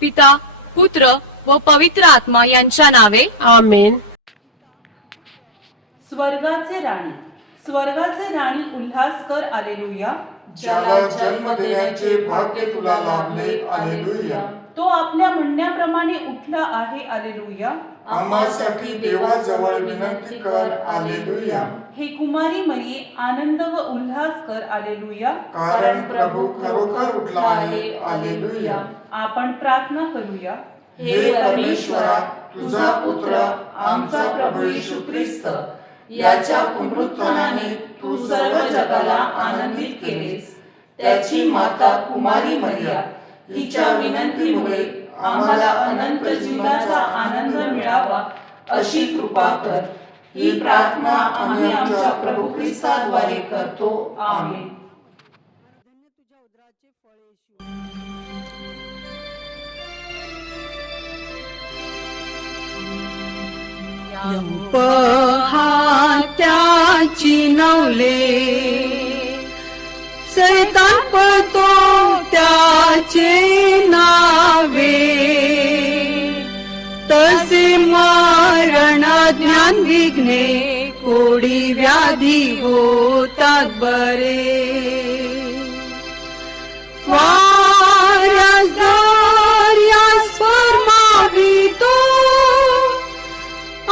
पिता, पुत्र व पवित्र आत्मा यांच्या नावे आमेन. स्वर्गाचे राणी उल्हास कर आलेलुया. ज्याला जन्म देण्याचे भाग्य तुला लाभले आलेलुया. तो आपल्या म्हणण्याप्रमाणे उठला आहे आलेलुया. आम्हासाठी देवाजवळ विनंती कर आलेलुया. हे कुमारी मरिये आनंद व उल्हास कर आलेलुया. कारण प्रभू खरोखर उठला आहे आलेलुया. आपण प्रार्थना करूया. हे परमेश्वरा, तुझा पुत्र आमचा प्रभू येशू ख्रिस्त याच्या पुनरुत्थानाने तू सर्व जगाला आनंदित केलेस. त्याची माता कुमारी मरिया हिच्या विनंतीमुळे आम्हाला अनंत जीवनाचा आनंद मिळावा अशी कृपा कर. ही प्रार्थना आम्ही आमच्या प्रभू ख्रिस्ताद्वारे करतो. आमेन. त्याची नवले सैतान पळतो त्याचे नावे, तसे मरण ज्ञान विघ्ने कोडी व्याधी होतात बरे. वाऱ्यास दर्यास फर्मावितो,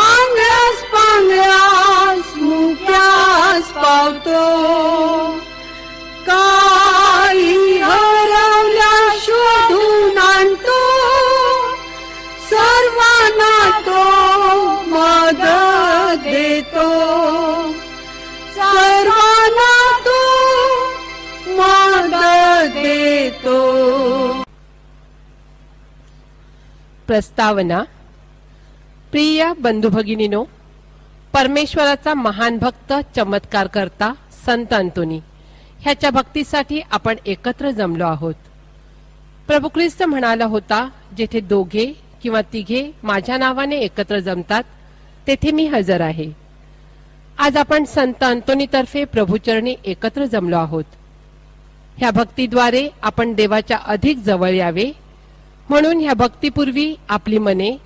आंगल्यास पांगल्यास मुक्यास पावतो. काही हरवल्या शोधून आणतो, सर्वांना तो मदत देतो. सर्वांना तो मदत देतो. प्रस्तावना. प्रिय बंधू भगिनीनो, परमेश्वराचा महान भक्त चमत्कार करता संत अंतोनी ह्याच्या भक्तीसाठी आपण एकत्र जमलो आहोत. प्रभू ख्रिस्त म्हणाला होता, जेथे दोघे किंवा तिघे माझ्या नावाने एकत्र जमतात तेथे मी हजर आहे. आज आपण संत अंतोनी तर्फे प्रभुचरणी एकत्र जमलो आहोत. ह्या भक्तीद्वारे आपण देवाच्या अधिक जवळ यावे म्हणून ह्या भक्तीपूर्वी आपली मने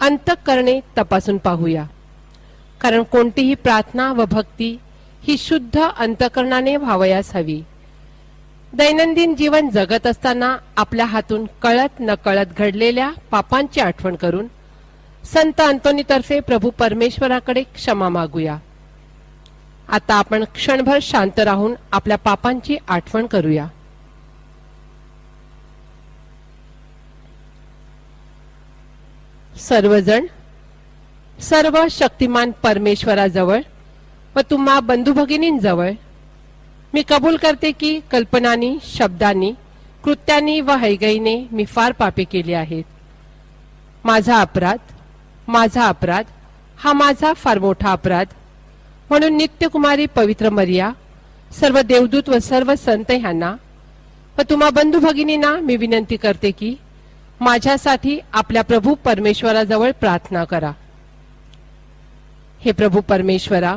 अंतःकरणे तपासून पाहूया. कारण कोणतीही प्रार्थना व भक्ती ही शुद्ध अंतःकरणाने व्हावयास हवी. दैनंदिन जीवन जगत असताना आपल्या हातून कळत नकळत घडलेल्या पापांची आठवण करून संत अंतोनी तर्फे प्रभू परमेश्वराकडे क्षमा मागूया. आता आपण क्षणभर शांत राहून आपल्या पापांची आठवण करूया. सर्वजण सर्व शक्तिमान परमेश्वराजवळ व तुम्हा बंधू भगिनींजवळ मी कबूल करते की कल्पनांनी, शब्दांनी, कृत्यांनी व हैगईने मी फार पापे केली आहेत. माझा अपराध हा माझा फार मोठा अपराध. म्हणून नित्यकुमारी पवित्र मरिया, सर्व देवदूत व सर्व संत ह्यांना व तुम्हा बंधू भगिनींना मी विनंती करते की माझ्यासाठी आपल्या प्रभू परमेश्वराजवळ प्रार्थना करा. हे प्रभू परमेश्वरा,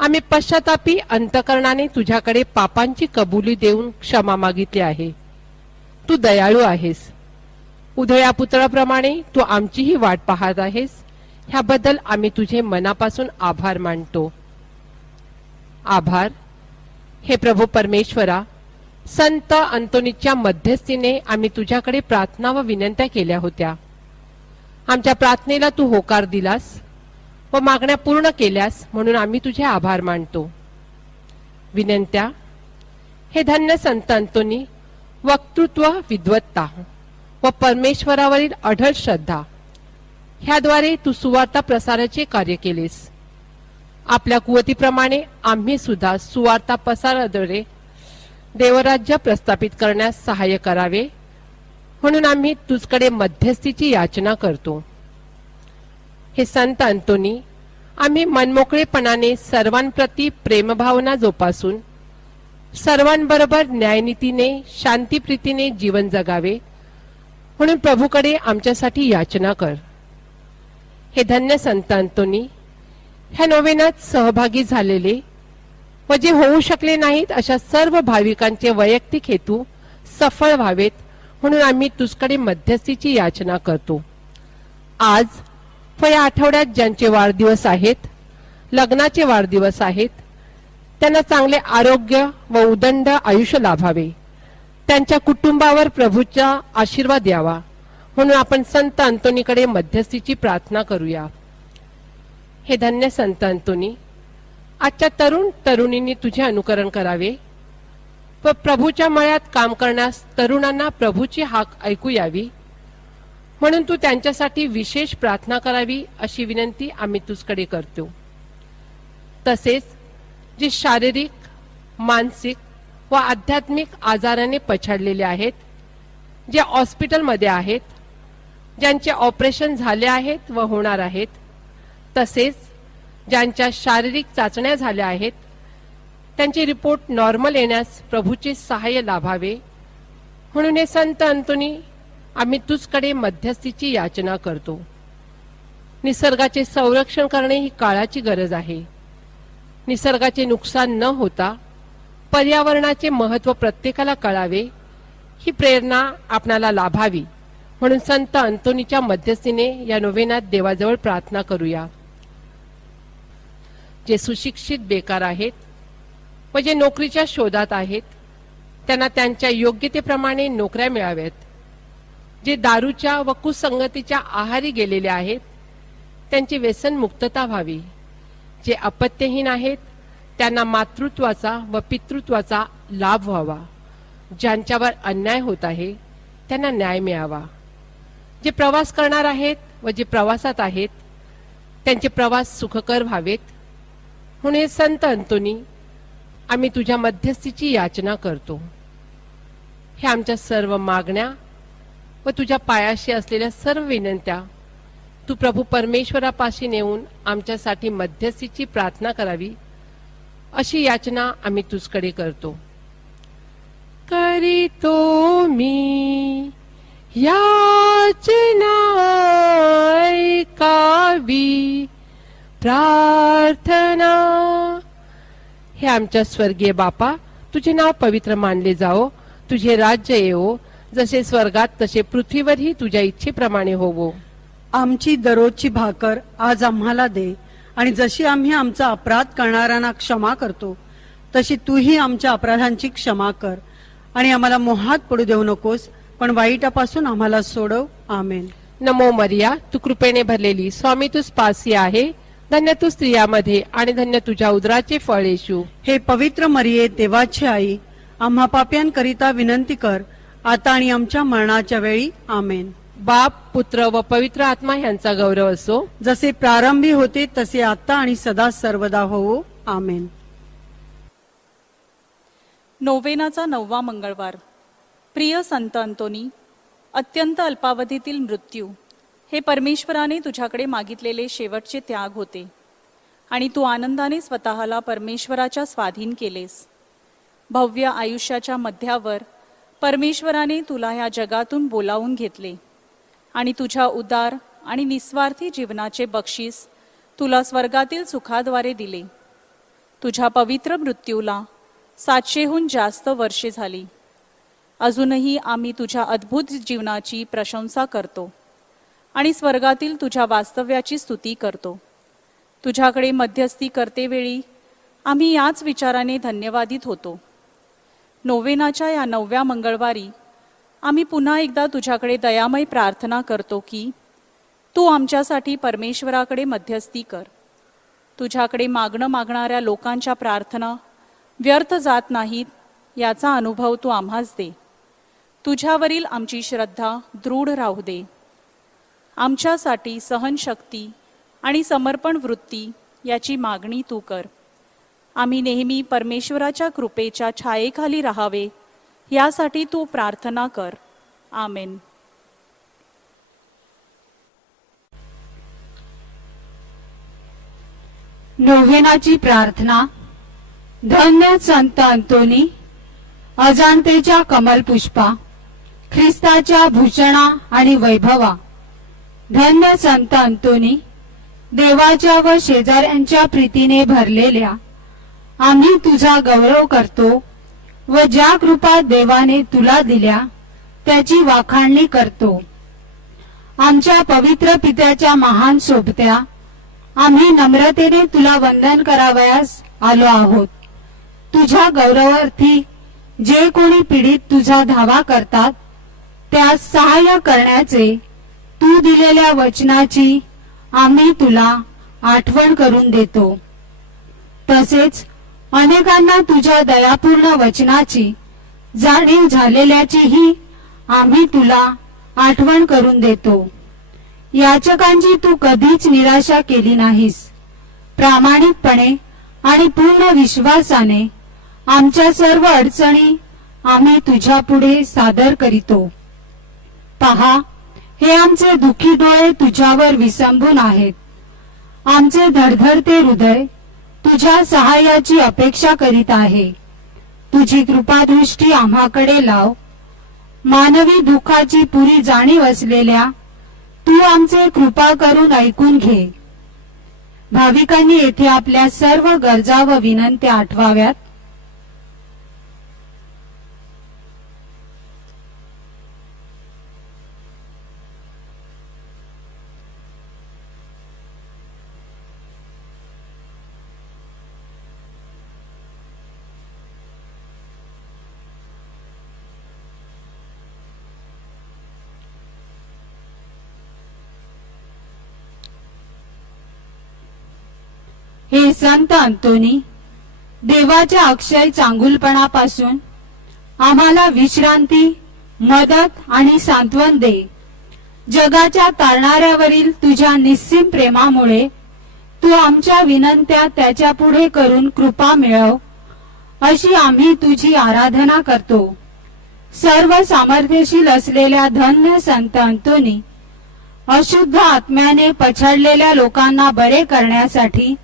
आम्ही पश्चातापी अंतःकरणाने तुझ्याकडे पापांची कबुली देऊन क्षमा मागितली आहे. तू दयाळू आहेस. उधळ्या पुतळाप्रमाणे तू आमचीही वाट पाहत आहेस. ह्याबद्दल आम्ही तुझे मनापासून आभार मानतो. आभार. हे प्रभू परमेश्वरा, संत अंतोनीच्या मध्यस्थीने आम्ही तुझ्याकडे प्रार्थना व विनंत्या केल्या होत्या. आमच्या प्रार्थनेला तू होकार दिलास व मागण्या पूर्ण केल्यास म्हणून आम्ही तुझे आभार मानतो. विनंत्या. हे धन्य संत अंतोनी, वक्तृत्व, विद्वत्ता व परमेश्वरावरील अढळ श्रद्धा ह्याद्वारे तू सुवार्ता प्रसाराचे कार्य केलेस. आपल्या कुवतीप्रमाणे आम्ही सुद्धा सुवार्ता प्रसाराद्वारे देवराज्य प्रस्थापित करण्यास सहाय्य करावे म्हणून आम्ही तुझकडे मध्यस्थीची याचना करतो. हे संत अंतोनी, आम्ही मनमोकळेपणाने सर्वांप्रती प्रेमभावना जोपासून सर्वांबरोबर न्यायनीतीने, शांतीप्रीतीने जीवन जगावे म्हणून प्रभूकडे आमच्यासाठी याचना कर. हे धन्य संत अंतोनी, ह्या नोवेनात सहभागी झालेले व जे होऊ शकले नाहीत अशा सर्व भाविकांचे वैयक्तिक हेतू सफळ व्हावेत म्हणून आम्ही तुझकडे मध्यस्थीची याचना करतो. आज व या आठवड्यात ज्यांचे वाढदिवस आहेत, लग्नाचे वाढदिवस आहेत, त्यांना चांगले आरोग्य व उदंड आयुष्य लाभावे, त्यांच्या कुटुंबावर प्रभूचा आशीर्वाद यावा म्हणून आपण संत अंतोनीकडे मध्यस्थीची प्रार्थना करूया. हे धन्य संत अंतोनी, आजच्या तरुण तरुणींनी तुझे अनुकरण करावे व प्रभूच्या मळ्यात काम करण्यास तरुणांना प्रभूची हाक ऐकू यावी म्हणून तू त्यांच्यासाठी विशेष प्रार्थना करावी अशी विनंती आम्ही तुझकडे करतो. तसेच जे शारीरिक, मानसिक व आध्यात्मिक आजाराने पछाडलेले आहेत, जे हॉस्पिटलमध्ये आहेत, ज्यांचे ऑपरेशन झाले आहेत व होणार आहेत, तसेच ज्यांच्या शारीरिक चाचण्या झाल्या आहेत, त्यांचे रिपोर्ट नॉर्मल येण्यास प्रभूचे सहाय्य लाभावे म्हणून हे संत अंतोनी आम्ही तुझकडे मध्यस्थीची याचना करतो. निसर्गाचे संरक्षण करणे ही काळाची गरज आहे. निसर्गाचे नुकसान न होता पर्यावरणाचे महत्त्व प्रत्येकाला कळावे ही प्रेरणा आपणाला लाभावी म्हणून संत अंतोनीच्या मध्यस्थीने या नोवेनात देवाजवळ प्रार्थना करूया. जे सुशिक्षित बेकार आहेत व जे नोकरीच्या शोधात आहेत, त्यांना त्यांच्या योग्यतेप्रमाणे नोकऱ्या मिळाव्यात. जे दारूच्या व कुसंगतीच्या आहारी गेलेले आहेत, त्यांची व्यसन मुक्तता व्हावी. जे अपत्यहीन आहेत, त्यांना मातृत्वाचा व पितृत्वाचा लाभ व्हावा. ज्यांच्यावर अन्याय होत आहे, त्यांना न्याय मिळावा. जे प्रवास करणार आहेत व जे प्रवासात आहेत, त्यांचे प्रवास सुखकर व्हावेत म्हणून हे संत अंतोनी आम्ही तुझ्या मध्यस्थीची याचना करतो. हे आमच्या सर्व मागण्या व तुझ्या पायाशी असलेल्या सर्व विनंत्या तू प्रभू परमेश्वरापाशी नेऊन आमच्यासाठी मध्यस्थीची प्रार्थना करावी अशी याचना आम्ही तुझकडे करतो. करीतो मी याचना ऐकावी प्रार्थना. हे आमच्या स्वर्गीय बापा, तुझे नाव पवित्र मानले जाओ, तुझे राज्य येवो, जसे स्वर्गात तसे पृथ्वीवरही तुझ्या इच्छेप्रमाणे होवो. आमची दररोजची भाकर आज आम्हाला दे, आणि जशी आम्ही आमचा अपराध करणाऱ्यांना क्षमा करतो तशी तूही आमच्या अपराधांची क्षमा कर, आणि आम्हाला मोहात पडू देऊ नकोस, पण वाईटापासून आम्हाला सोडव. आमेन. नमो मरिया, तू कृपेने भरलेली, स्वामी तू पासी आहे, धन्य तू स्त्रियामध्ये आणि धन्य तुझ्या उदराचे फळ येशू. हे पवित्र मरिये, देवाची आई, आम्हा पाप्यांकरिता विनंती कर, आता आणि आमच्या मरणाच्या वेळी. आमेन. बाप, पुत्र व पवित्र आत्मा यांचा गौरव असो, जसे प्रारंभी होते तसे आता आणि सदा सर्वदा होवो. आमेन. नोवेनाचा 9वा मंगळवार. प्रिय संत अंतोनी, अत्यंत अल्पावधीतील मृत्यू हे परमेश्वराने तुझ्याकडे मागितलेले शेवटचे त्याग होते, आणि तू आनंदाने स्वतःला परमेश्वराच्या स्वाधीन केलेस. भव्य आयुष्याच्या मध्यावर परमेश्वराने तुला ह्या जगातून बोलावून घेतले, आणि तुझ्या उदार आणि निस्वार्थी जीवनाचे बक्षीस तुला स्वर्गातील सुखाद्वारे दिले. तुझ्या पवित्र मृत्यूला 700हून जास्त वर्षे झाली. अजूनही आम्ही तुझ्या अद्भुत जीवनाची प्रशंसा करतो आणि स्वर्गातील तुझ्या वास्तव्याची स्तुती करतो. तुझ्याकडे मध्यस्थी करतेवेळी आम्ही याच विचाराने धन्यवादित होतो. नोवेनाच्या या 9व्या मंगळवारी आम्ही पुन्हा एकदा तुझ्याकडे दयामय प्रार्थना करतो की तू आमच्यासाठी परमेश्वराकडे मध्यस्थी कर. तुझ्याकडे मागणं मागणाऱ्या लोकांच्या प्रार्थना व्यर्थ जात नाहीत याचा अनुभव तू आम्हास दे. तुझ्यावरील आमची श्रद्धा दृढ राहू दे. आमच्यासाठी सहनशक्ती आणि समर्पण वृत्ती याची मागणी तू कर. आम्ही नेहमी परमेश्वराच्या कृपेच्या छायेखाली राहावे यासाठी तू प्रार्थना कर. आमेन. नोव्हेनाची प्रार्थना. धन्य संत अंतोनी, अजाणतेच्या कमलपुष्पा, ख्रिस्ताच्या भूषणा आणि वैभवा. धन्य संत अंतोनी, देवाच्या व शेजाऱ्यांच्या प्रीतीने भरलेल्या आम्ही तुझा गौरव करतो व ज्या कृपा देवाने तुला दिल्या त्याची वाखाणणी करतो. आमच्या पवित्र पित्याच्या महान सोबत्या, आम्ही नम्रतेने तुला वंदन करावयास आलो आहोत. तुझ्या गौरवार्थी जे कोणी पीडित तुझा धावा करतात त्यास सहाय्य करण्याचे तू दिलेल्या वचनाची आम्ही तुला आठवण करून देतो. तसेच अनेकांना तुझ्या दयापूर्ण वचनाची जाणीव झालेल्याचीही आम्ही तुला आठवण करून देतो. याचकांची तू कधीच निराशा केली नाहीस. प्रामाणिकपणे आणि पूर्ण विश्वासाने आमच्या सर्व अडचणी आम्ही तुझ्या पुढे सादर करीतो. पहा, हे आमचे दुःखी डोळे तुझ्यावर विसंबून आहेत. आमचे धडधडते हृदय तुझ्या सहाय्याची अपेक्षा करीत आहे. तुझी कृपादृष्टी आम्हाकडे लाव. मानवी दुःखाची पुरी जाणीव असलेल्या तू आमचे कृपा करून ऐकून घे. भाविकांनी येथे आपल्या सर्व गरजा व विनंत्या आठवाव्यात. हे संत अंतोनी, देवाच्या अक्षय चांगुलपणापासून आम्हाला विश्रांती, मदत आणि सांत्वन दे. जगाच्या तारणाऱ्यावरील तुझ्या निस्सीम प्रेमामुळे तू आमच्या विनंत्या त्याच्या पुढे करून कृपा मिळव, अशी आम्ही तुझी आराधना करतो. सर्व सामर्थ्यशील असलेल्या धन्य संत अंतोनी, अशुद्ध आत्म्याने पछाडलेल्या लोकांना बरे करण्यासाठी,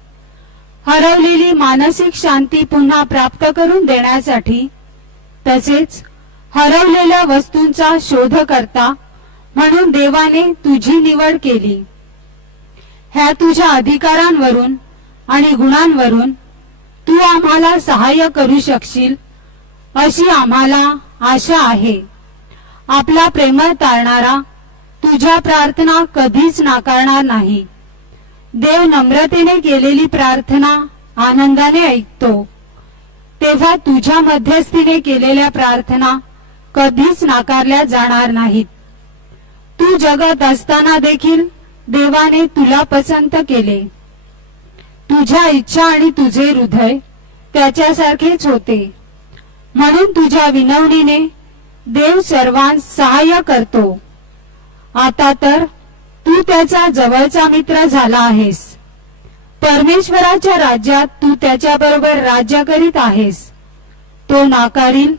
हरवलेली मानसिक शांती पुन्हा प्राप्त करून देण्यासाठी, तसेच हरवलेल्या वस्तूंचा शोधकर्ता म्हणून देवाने तुझी निवड केली. ह्या तुझ्या अधिकारांवरून आणि गुणांवरून तू आम्हाला सहाय्य करू शकशील, अशी आम्हाला आशा आहे. आपला प्रेमळ तारणारा तुझ्या प्रार्थना कधीच नाकारणार नाही. देव नम्रतेने केलेली प्रार्थना आनंदाने ऐकतो. तेव्हा तुझ्या मध्यस्थीने केलेल्या प्रार्थना कधीच नाकारल्या जाणार नाहीत. तू जगत असताना देखील देवाने तुला पसंत केले. तुझ्या इच्छा आणि तुझे हृदय त्याच्यासारखेच होते. म्हणून तुझ्या विनवणीने देव सर्वांस सहाय्य करतो. आता तर तू त्याचा जवळचा मित्र झाला आहेस. परमेश्वराच्या राज्यात तू त्याच्याबरोबर राज्य करीत आहेस. तो नाकारील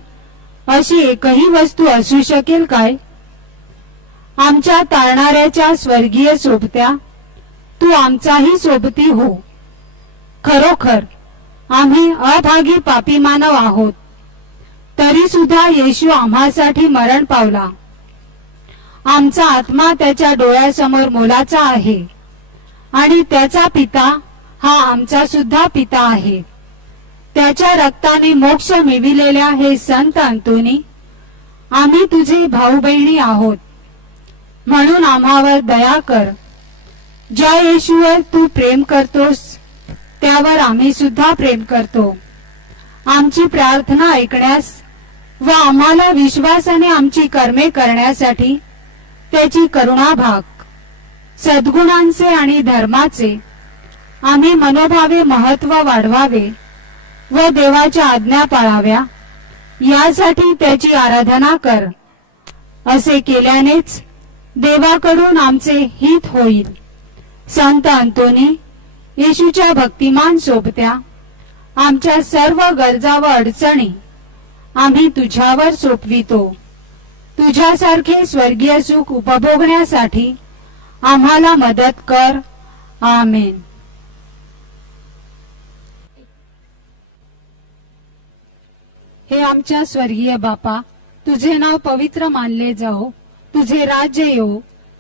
अशी एकही वस्तू असू शकेल काय? आमच्या तारणाऱ्याच्या स्वर्गीय सोबत्या, तू आमचाही सोबती हो. खरोखर आम्ही अभागी पापी मानव आहोत, तरी सुद्धा येशू आम्हासाठी मरण पावला. आमचा आत्मा त्याच्या डोळ्यासमोर मोलाचा आहे आणि त्याचा पिता हा आमचा सुद्धा पिता आहे. त्याच्या रक्ताने मोक्ष मिळविलेल्या हे संत अंतोनी, आम्ही तुझे भाऊ बहिणी आहोत. म्हणून आम्हावर दया कर. ज्या येशूवर तू प्रेम करतोस त्यावर आम्ही सुद्धा प्रेम करतो. आमची प्रार्थना ऐकण्यास व आम्हाला विश्वासाने आमची कर्मे करण्यासाठी त्याची करुणा भाग. सद्गुणांचे आणि धर्माचे आम्ही मनोभावे महत्व वाढवावे व देवाच्या आज्ञा पाळाव्या, यासाठी त्याची आराधना कर. असे केल्यानेच देवाकडून आमचे हित होईल. संत अंतोनी, येशूच्या भक्तिमान सोबत्या, आमच्या सर्व गरजा व अडचणी आम्ही तुझ्यावर सोपवितो. तुझ्यासारखे स्वर्गीय सुख उपभोगण्यासाठी आम्हाला मदत कर. आमेन. हे आमच्या स्वर्गीय बापा, तुझे नाव पवित्र मानले जाओ. तुझे राज्य येवो.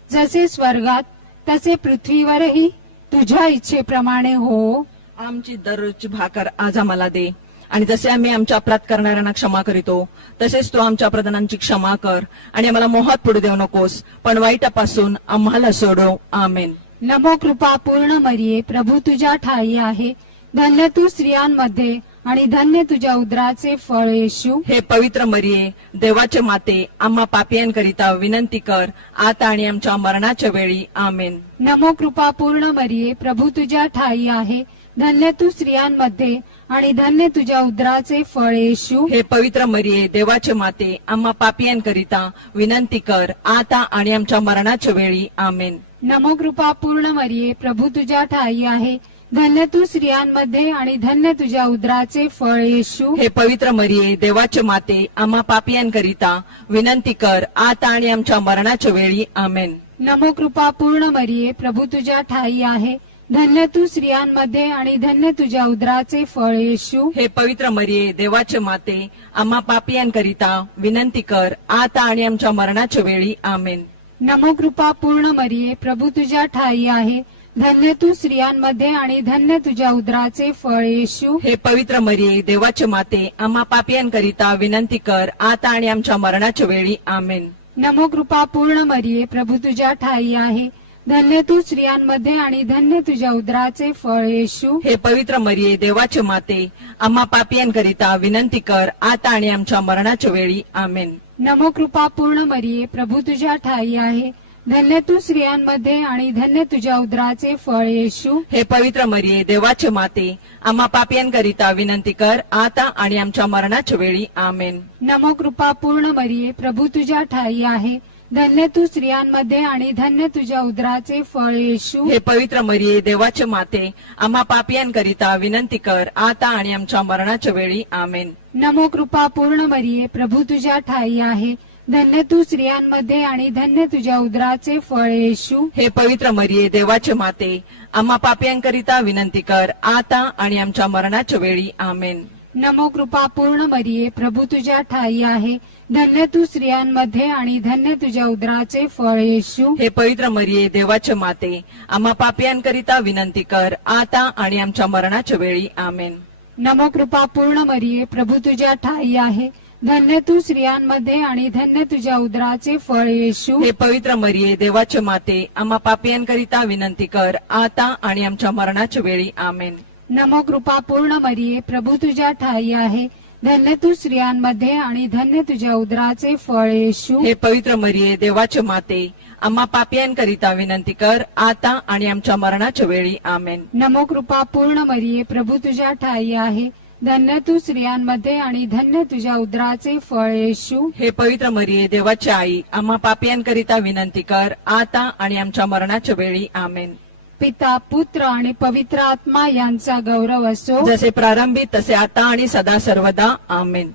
जसे स्वर्गात तसे पृथ्वीवरही तुझ्या इच्छेप्रमाणे हो. आमची दररोजची भाकर आज आम्हाला दे आणि जसे आम्ही आमच्या अपराध करणाऱ्यांना क्षमा करीतो तसेच तू आमच्या अपराधांची क्षमा कर आणि आम्हाला मोहात पडू देऊ नकोस, पण वाईटापासून आम्हाला सोडव. आमेन. नमो कृपा पूर्ण मरिये, प्रभू तुझ्या ठाई आहे. धन्य तू स्त्रियांमध्ये आणि धन्य तुझ्या उदराचे फळ येशू. हे पवित्र मरिये, देवाचे माते, आम्हा पापियांकरिता विनंती कर, आता आणि आमच्या मरणाच्या वेळी. आमेन. नमो कृपा पूर्ण मरिये, प्रभू तुझ्या ठाई आहे. धन्य तू स्त्रियांमध्ये आणि धन्य तुझ्या उदराचे फळ येशू. हे पवित्र मरिये, देवाचे माते, आम्हा पापियांकरिता विनंती कर, आता आणि आमच्या मरणाच्या वेळी. आमेन. नमो कृपा पूर्ण मरिये, प्रभू तुझ्या ठाई आहे. धन्य तू स्त्रियांमध्ये आणि धन्य तुझ्या उदराचे फळ येशू. हे पवित्र मरिये, देवाचे माते, आम्हा पापियांकरिता विनंती कर, आता आणि आमच्या मरणाच्या वेळी. आमेन. नमो कृपा पूर्ण मरिये, प्रभू तुझ्या ठाई आहे. धन्य तू स्त्रियांमध्ये आणि धन्य तुझ्या उदराचे फळ येशू. हे पवित्र मरिये, देवाचे माते, आम्हा पापियांकरिता विनंती कर, आता आणि आमच्या मरणाच्या वेळी. आमेन. नमो कृपा पूर्ण मरिये, प्रभू तुझ्या ठाई आहे. धन्य तू स्त्रियांमध्ये आणि धन्य तुझ्या उदराचे फळ येशू. हे पवित्र मरिये, देवाचे माते, आम्हा पापियांकरिता विनंती कर, आता आणि आमच्या मरणाच्या वेळी. आमेन. नमो कृपा पूर्ण मरिये, प्रभू तुझ्या ठाई आहे. धन्य तू स्त्रियांमध्ये आणि धन्य तुझ्या उदराचे फळ येशू. हे पवित्र मरिये, देवाचे माते, आम्हा पापियांकरिता विनंती कर, आता आणि आमच्या मरणाच्या वेळी. आमेन. नमो कृपा पूर्ण मरिये, प्रभू तुझ्या ठाई आहे. धन्य तू स्त्रियांमध्ये आणि धन्य तुझ्या उदराचे फळ येशू. हे पवित्र मरिये, देवाचे माते, आम्हा पापियांकरिता विनंती कर, आता आणि आमच्या मरणाच्या वेळी. आमेन. नमो कृपा पूर्ण मरिये, प्रभू तुझ्या ठाई आहे. धन्य तू स्त्रियांमध्ये आणि धन्य तुझ्या उदराचे फळ येशू. हे पवित्र मरिये, देवाचे माते, आम्हा पापियांकरिता विनंती कर, आता आणि आमच्या मरणाच्या वेळी. आमेन. नमो कृपा पूर्ण मरिये, प्रभू तुझ्या ठाई आहे. धन्य तू स्त्रियांमध्ये आणि धन्य तुझ्या उदराचे फळ येशू. हे पवित्र मरिये, देवाचे माते, आम्हा पापियांकरिता विनंती कर, आता आणि आमच्या मरणाच्या वेळी. आमेन. नमो कृपा पूर्ण मरिये, प्रभू तुझ्या ठाई आहे. धन्य तू स्त्रियांमध्ये आणि धन्य तुझ्या उदराचे फळ येशू. हे पवित्र मरिये, देवाचे माते, आम्हा पापियांकरिता विनंती कर, आता आणि आमच्या मरणाच्या वेळी. आमेन. नमो कृपा पूर्ण मरिये, प्रभू तुझ्या ठाई आहे. धन्य तू स्त्रियांमध्ये आणि धन्य तुझ्या उदराचे फळ येशू. हे पवित्र मरिये, देवाचे माते, आम्हा पापियांकरिता विनंती कर, आता आणि आमच्या मरणाच्या वेळी. आमेन. नमो कृपा पूर्ण मरिये, प्रभू तुझ्या ठाई आहे. धन्य तू स्त्रियांमध्ये आणि धन्य तुझ्या उदराचे फळ येशू. हे पवित्र मरिये, देवाचे माते, आम्हा पापियांकरिता विनंती कर, आता आणि आमच्या मरणाच्या वेळी. आमेन. नमो कृपा पूर्ण मरिये, प्रभू तुझ्या ठाई आहे. धन्य तू स्त्रियांमध्ये आणि धन्य तुझ्या उदराचे फळ येशू. हे पवित्र मरिये, देवाची आई, आम्हा पापियांकरिता विनंती कर, आता आणि आमच्या मरणाच्या वेळी. आमेन. पिता, पुत्र आणि पवित्र आत्मा यांचा गौरव असो. जसे प्रारंभी तसे आता आणि सदा सर्वदा. आमेन.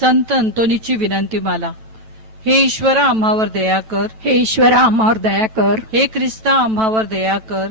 संत अंतोनीची विनंती माला. हे ईश्वरा, आम्हावर दया कर. हे ईश्वरा, आम्हावर दया कर. हे ख्रिस्ता, आम्हावर दया कर.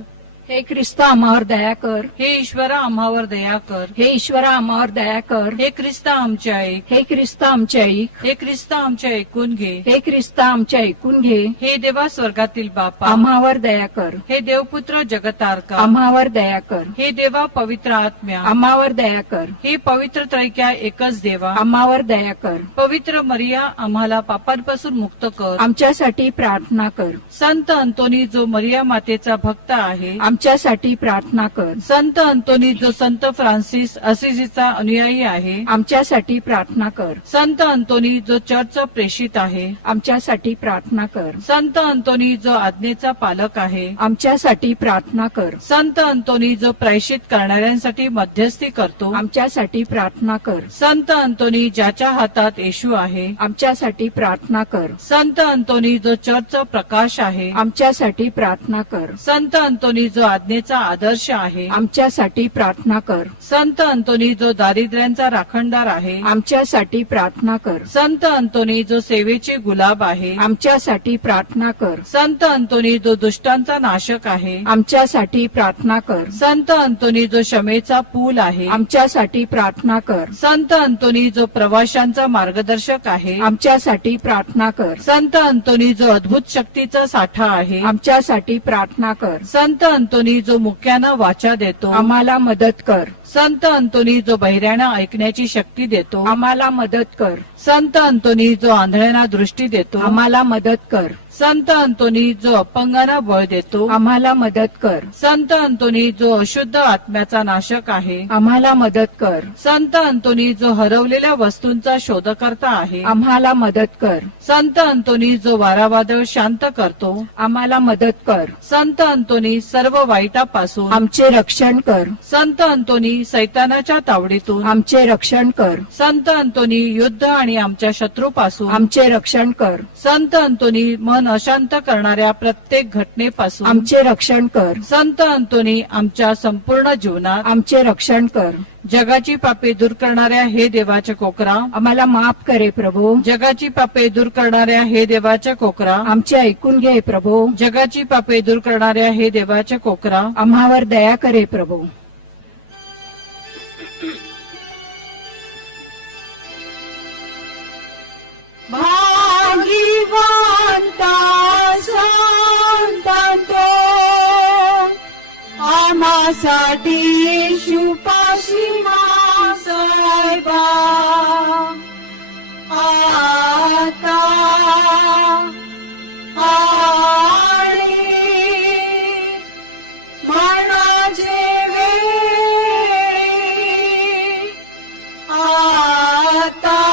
हे ख्रिस्त, आम्हावर दया कर. हे ईश्वरा, आम्हावर दया कर. हे ईश्वरा, आम्हावर दया कर. हे ख्रिस्ता, आमचे ऐक. हे ख्रिस्त, आमचे ऐक. हे ख्रिस्ता, आमचे ऐकून घे. हे ख्रिस्त, आमचे ऐकून घे. हे देवा, स्वर्गातील बापा, आम्हावर दया कर. हे देवपुत्र जगतारका, आम्हावर दया कर. हे देवा, पवित्र आत्म्या, आम्हावर दया कर. हे पवित्र त्रैक्या एकच देवा, आम्हावर दया कर. पवित्र मरिया, आम्हाला पापांपासून मुक्त कर. आमच्यासाठी प्रार्थना कर. संत अंतोनी, जो मरिया मातेचा भक्त आहे, आमच्यासाठी प्रार्थना कर. संत अंतोनी, जो संत फ्रान्सिस असिसीचा अनुयायी आहे, आमच्यासाठी प्रार्थना कर. संत अंतोनी, जो चर्चचा प्रेषित आहे, आमच्यासाठी प्रार्थना कर. संत अंतोनी, जो आज्ञेचा पालक आहे, आमच्यासाठी प्रार्थना कर. संत अंतोनी, जो प्रायश्चित करणाऱ्यांसाठी मध्यस्थी करतो, आमच्यासाठी प्रार्थना कर. संत अंतोनी, ज्याच्या हातात येशू आहे, आमच्यासाठी प्रार्थना कर. संत अंतोनी, जो चर्चचा प्रकाश आहे, आमच्यासाठी प्रार्थना कर. संत अंतोनी, जो आज्ञेचा आदर्श आहे, आमच्यासाठी प्रार्थना कर. संत अंतोनी, जो दारिद्र्यांचा राखणदार आहे, आमच्यासाठी प्रार्थना कर. संत अंतोनी, जो सेवेचे गुलाब आहे, आमच्यासाठी प्रार्थना कर. संत अंतोनी, जो दुष्टांचा नाशक आहे, आमच्यासाठी प्रार्थना कर. संत अंतोनी, जो क्षमेचा पूल आहे, आमच्यासाठी प्रार्थना कर. संत अंतोनी, जो प्रवाशांचा मार्गदर्शक आहे, आमच्यासाठी प्रार्थना कर. संत अंतोनी, जो अद्भुत शक्तीचा साठा आहे, आमच्यासाठी प्रार्थना कर. संत अंतोनी, अंतोनी जो मुक्यांना वाचा देतो आम्हाला मदत कर. संत अंतोनी जो बहिऱ्यांना ऐकण्याची शक्ती देतो आम्हाला मदत कर. संत अंतोनी जो आंधळ्यांना दृष्टी देतो आम्हाला मदत कर. संत अंतोनी जो अपंगांना बळ देतो आम्हाला मदत कर. संत अंतोनी जो अशुद्ध आत्म्याचा नाशक आहे आम्हाला मदत कर. संत अंतोनी जो हरवलेल्या वस्तूंचा शोधकर्ता आहे आम्हाला मदत कर. संत अंतोनी जो वारावादळ शांत करतो आम्हाला मदत कर. संत अंतोनी सर्व वाईटापासून आमचे रक्षण कर. संत अंतोनी सैतानाच्या तावडीतून आमचे रक्षण कर. संत अंतोनी युद्ध आणि आमच्या शत्रूपासून आमचे रक्षण कर. संत अंतोनी मन अशांत करणाऱ्या प्रत्येक घटनेपासून आमचे रक्षण कर. संत अंतोनी आमच्या संपूर्ण जीवनात आमचे रक्षण कर. जगाची पापे दूर करणाऱ्या हे देवाचे कोकरा आम्हाला माफ करे प्रभू. जगाची पापे दूर करणाऱ्या हे देवाचे कोकरा आमचे ऐकून घे प्रभू. जगाची पापे दूर करणाऱ्या हे देवाचे कोकरा आम्हावर दया करे प्रभू. भाग्यवंता संतांतो आम्हासाठी येशू पाशी साहेबा आता आणि मरणाचे वेळी आता